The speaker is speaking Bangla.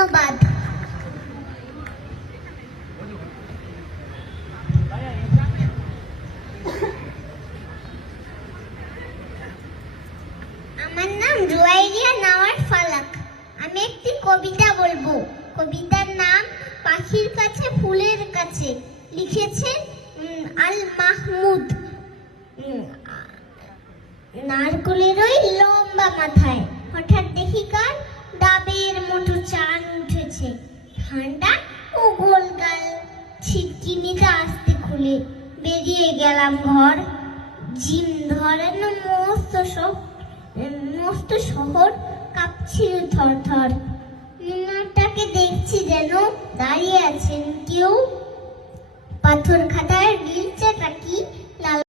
ধন্যবাদ। আমার নাম জুয়াইরিয়া নওয়ার ফালাক। আমি একটি কবিতা বলবো। কবিতার নাম পাখির কাছে ফুলের কাছে। লিখেছেন আল মাহমুদ। নারকেলের ওই লম্বা মাথায় হঠাৎ দেখি কার ডাবের মতো চান উঠেছে। ঠান্ডা ও গোলগাল ছিটকিনিটা আস্তে খুলে বেরিয়ে গেলাম ঘর। জিম ধরানো মস্ত শহর কাঁপছিল থর থর। মিনারটাকে দেখছি যেন দাঁড়িয়ে আছেন কেউ। পাথর খাতায় নীলচে তাকি লাল